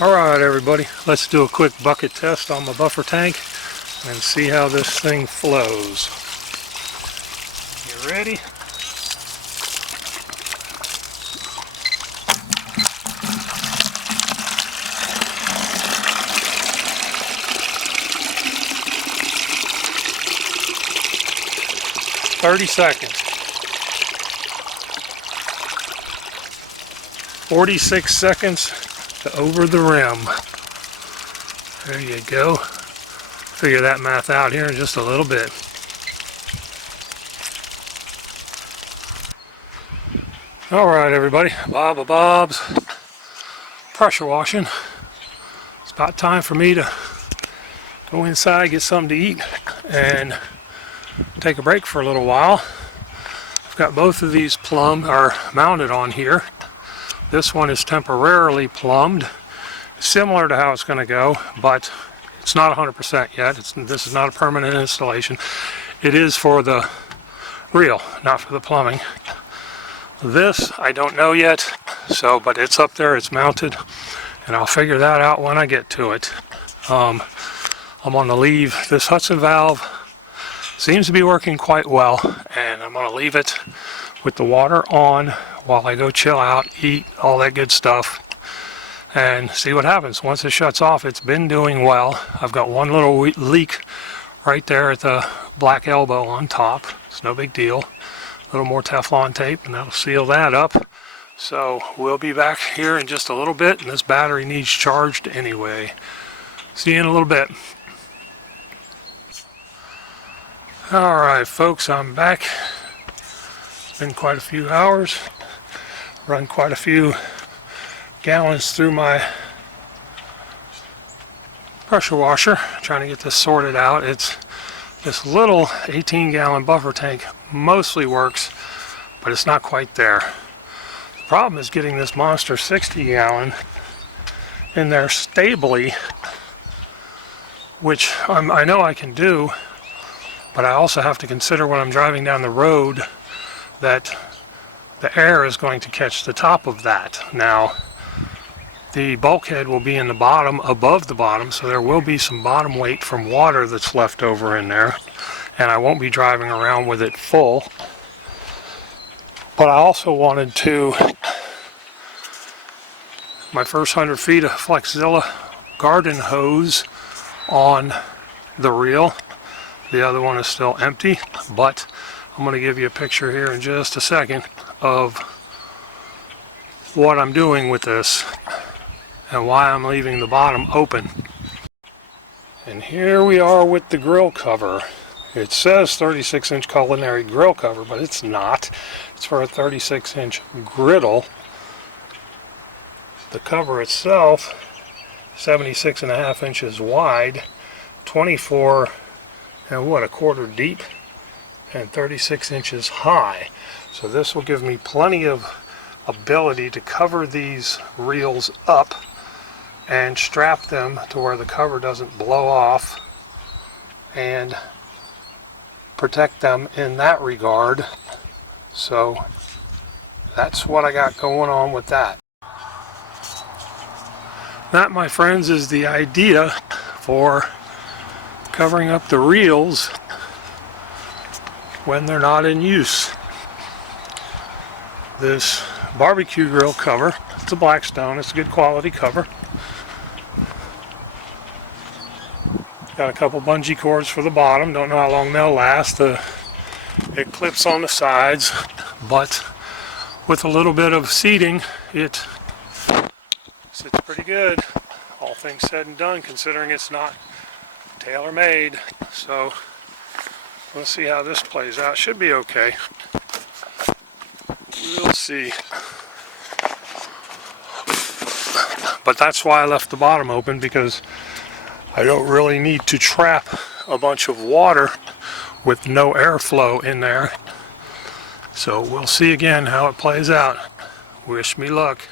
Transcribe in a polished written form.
Alright everybody, let's do a quick bucket test on my buffer tank and see how this thing flows. You ready? "30 seconds. 46 seconds to over the rim. There you go. Figure that math out here in just a little bit. Alright everybody, Bob of Bob's pressure washing. It's about time for me to go inside, get something to eat, and take a break for a little while. I've got both of these mounted on here. This one is temporarily plumbed, similar to how it's going to go, but it's not 100% yet. This is not a permanent installation. It is for the reel, not for the plumbing. This, I don't know yet, but it's up there, it's mounted, and I'll figure that out when I get to it. I'm going to leave this Hudson valve. Seems to be working quite well, and I'm going to leave it with the water on while I go chill out, eat, all that good stuff, and see what happens. Once it shuts off, it's been doing well. I've got one little leak right there at the black elbow on top. It's no big deal. A little more Teflon tape and that'll seal that up. So we'll be back here in just a little bit, and this battery needs charged anyway. See you in a little bit. Alright folks, I'm back. It's been quite a few hours. Run quite a few gallons through my pressure washer, trying to get this sorted out. It's this little 18-gallon buffer tank mostly works, but it's not quite there. The problem is getting this monster 60-gallon in there stably, which I know I can do, but I also have to consider when I'm driving down the road that the air is going to catch the top of that. Now, the bulkhead will be in the bottom, above the bottom, so there will be some bottom weight from water that's left over in there, and I won't be driving around with it full. But I also wanted my first 100 feet of Flexzilla garden hose on the reel. The other one is still empty, but I'm going to give you a picture here in just a second of what I'm doing with this and why I'm leaving the bottom open. And here we are with the grill cover. It says 36-inch culinary grill cover, but it's not. It's for a 36-inch griddle. The cover itself, 76.5 inches wide, 24 and a quarter deep, and 36 inches high. So this will give me plenty of ability to cover these reels up and strap them to where the cover doesn't blow off and protect them in that regard. So that's what I got going on with that. That, my friends, is the idea for covering up the reels when they're not in use. This barbecue grill cover, it's a Blackstone, it's a good quality cover. Got a couple bungee cords for the bottom, don't know how long they'll last. It clips on the sides, but with a little bit of seating, it sits pretty good, all things said and done, considering it's not tailor-made. So let's see how this plays out. Should be okay. We'll see. But that's why I left the bottom open, because I don't really need to trap a bunch of water with no airflow in there. So we'll see again how it plays out. Wish me luck.